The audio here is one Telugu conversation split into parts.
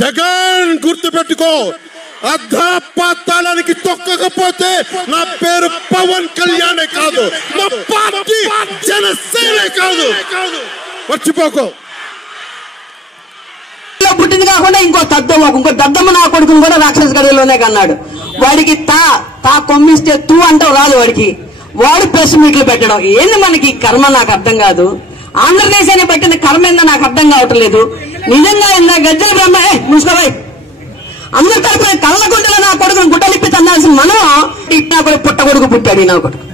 జగన్ గుర్తుపెట్టుకో, అర్ధపాతాళానికి తొక్కకపోతే నా పేరు పవన్ కళ్యాణే కాదు, నా పార్టీ జనసేనే కాదు, మర్చిపోకో. పుట్టింది కాకుండా ఇంకో దద్దమ్మ నా కొడుకుని కూడా రాక్షస గడిలోనే కన్నాడు. వాడికి తా కొమ్మిస్తే తూ అంటావు రాదు వాడికి. వాడు ప్రెస్ మీట్లు పెట్టడం ఏంది మనకి కర్మ? నాకు అర్థం కాదు. ఆంధ్రదేశాన్ని పట్టిన కర్మ ఏందో నాకు అర్థం కావట్లేదు. నిజంగా ఇందా గజ్జల బ్రహ్మ ముసుకోబాయ్ అందరి తరపున కళ్ళగుండలో నా కొడుకుని గుడ్డలిప్పి తన్నాల్సిన మనం నా కొడుకు పుట్టగొడుకు పుట్టాడు. నా కొడుకు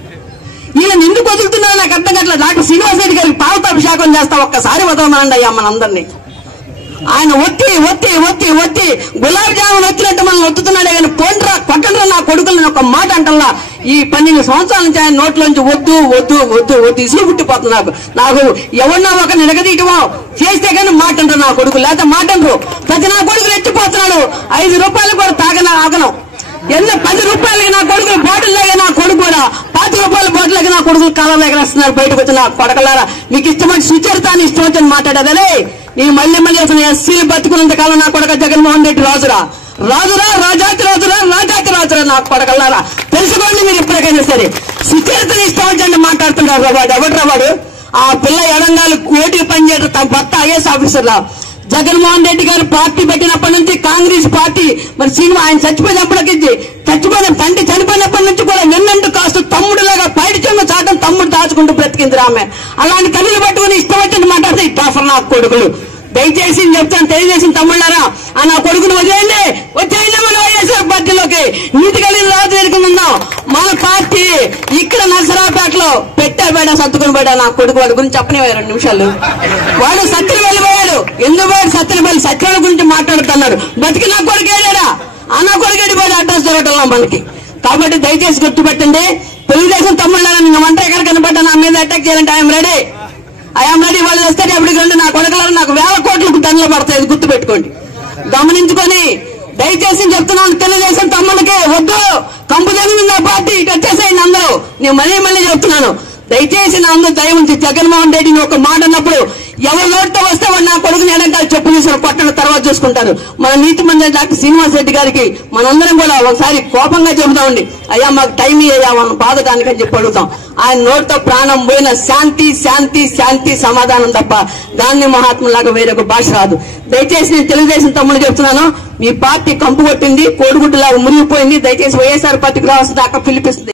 ఈయన ఎందుకు వదులుతున్నారో నాకు అర్థం కావట్లేదు. డాక్టర్ శ్రీనివాస్ రెడ్డి గారికి పాలతాభిషేకం చేస్తా, ఒక్కసారి వదలమండి అయ్యా మనందరినీ. ఆయన ఒత్తి ఒత్తి ఒత్తి ఒత్తి గులాబ్ జామున్ వచ్చినట్టు మనం ఒత్తుతున్నాడే కానీ పోండ్రా కొట్టండ్రా నా కొడుకులని ఒక మాట అంటల్లా. ఈ 12 సంవత్సరాల నుంచి ఆయన నోట్లోంచి వద్దు వద్దు వద్దు వద్దు ఇసులు పుట్టిపోతుంది. నాకు ఎవరినా ఒక నిలగదీయటమో చేస్తే కానీ మాట అంటారు నా కొడుకు, లేకపోతే మాట అంటారు. ప్రతి నా కొడుకు రెచ్చిపోతున్నాడు. 5 రూపాయలు కూడా ఆగనం. 10 రూపాయలకి నా కొడుకులు బాటిల్ లాగా నా కొడుకు కూడా 5 రూపాయల బాటిల్ లాగా నా కొడుకులు కాలం ఎగరేస్తున్నారు. బయటకు వచ్చిన కొడకలారా మీకు ఇష్టమైన సుచరితాన్ని ఇష్టం వచ్చని మాట్లాడేదలే. నేను మళ్ళీ అసలు ఎస్సీలు బతుకున్నంత కాలం నా కొడక జగన్మోహన్ రెడ్డి రాజురా రాజాతి రాజురా నా కొడకల్లారా తెలుసుకోండి మీరు ఇప్పటికైనా సరే. సుచరితని ఇష్టం వచ్చండి మాట్లాడుతున్నారు. వాడు ఎవడ్రా వాడు? ఆ పిల్ల ఎడంగాలు కోటికి పనిచేయడం తన భర్త ఐఏఎస్ ఆఫీసర్ రా. జగన్మోహన్ రెడ్డి గారు పార్టీ పెట్టినప్పటి నుంచి కాంగ్రెస్ పార్టీ మరి సినిమా ఆయన చచ్చిపోయినప్పటికీ తండ్రి చనిపోయినప్పటి నుంచి కూడా వెన్నంటూ కాస్త తమ్ముడులాగా పైడి చెమ్మ చాటం తమ్ముడు దాచుకుంటూ బ్రతికింది ఆమె. అలాంటి కళ్ళు పట్టుకుని ఇష్టం వచ్చింది మాట్లాడితే ఇట్లా నా కొడుకులు. దయచేసి చెప్తాను, తెలియజేసిన తమ్ముళ్ళారా ఆ నా కొడుకును వదిలేయండి, వచ్చేయండి మన వైఎస్ఆర్ పార్టీలోకి. నీతి కలిగిన రాజు ఎదుర్కొందాం. మన పార్టీ ఇక్కడ నరసరావుపేటలో పెట్టా సత్తుకుని పోయా నా కొడుకు. వాడి గురించి చెప్పని 2 నిమిషాలు. వాడు సత్యని వెళ్ళిపోయాడు. ఎందుకు పోయాడు? సత్యని వెళ్ళి సత్యాల గురించి మాట్లాడుతున్నాడు. బతికి నా కొడుకు వెళ్ళాడా? ఆ నా కొడుకు వెళ్ళిపోయాడు. అడ్రస్ జరగటం మనకి. కాబట్టి దయచేసి గుర్తుపెట్టండి తెలుగుదేశం తమ్ముళ్ళారా, నిన్న వంట ఎక్కడ కనపడ్డా నా మీద అటాక్ చేయాలంటే ఐఎమ్ రెడీ. వాళ్ళు వస్తే ఎప్పటికి రండి నా కొడుకులారా. నాకు 1000 కోట్లకు దండలు పడతాయి, గుర్తుపెట్టుకోండి, గమనించుకొని. దయచేసి చెప్తున్నాను తెలుగుదేశం తమ్ముళ్ళకి వద్దు, కంపు జరిగింది నా పార్టీ ఇటు వచ్చేసేయండి అందరూ. నేను మళ్ళీ చెప్తున్నాను, దయచేసి నా అందరూ దయ ఉంచి జగన్మోహన్ రెడ్డిని ఒక మాట అన్నప్పుడు ఎవరి నోటితో వస్తే వాడు నా కొడుకుని ఎడంకాలు చెప్పు తీసుకుని కొట్టడం తర్వాత చూసుకుంటారు. మన నీతి మంత్రి డాక్టర్ శ్రీనివాస్ రెడ్డి గారికి మనందరం కూడా ఒకసారి కోపంగా చెబుతామండి, అయ్యా మాకు టైం ఇయ్యా మనం బాధటానికని చెప్పి అడుగుతాం. ఆయన నోటితో ప్రాణం పోయిన శాంతి శాంతి శాంతి సమాధానం తప్ప గాంధీ మహాత్ములాగా వేరొక భాష రాదు. దయచేసి నేను తెలుగుదేశం తమ్ముడు చెప్తున్నాను, మీ పార్టీ కంపు కొట్టింది, కోడిగుడ్డులాగా మురిగిపోయింది. దయచేసి వైఎస్ఆర్ పార్టీకి రావాల్సిన దాకా పిలిపిస్తుంది.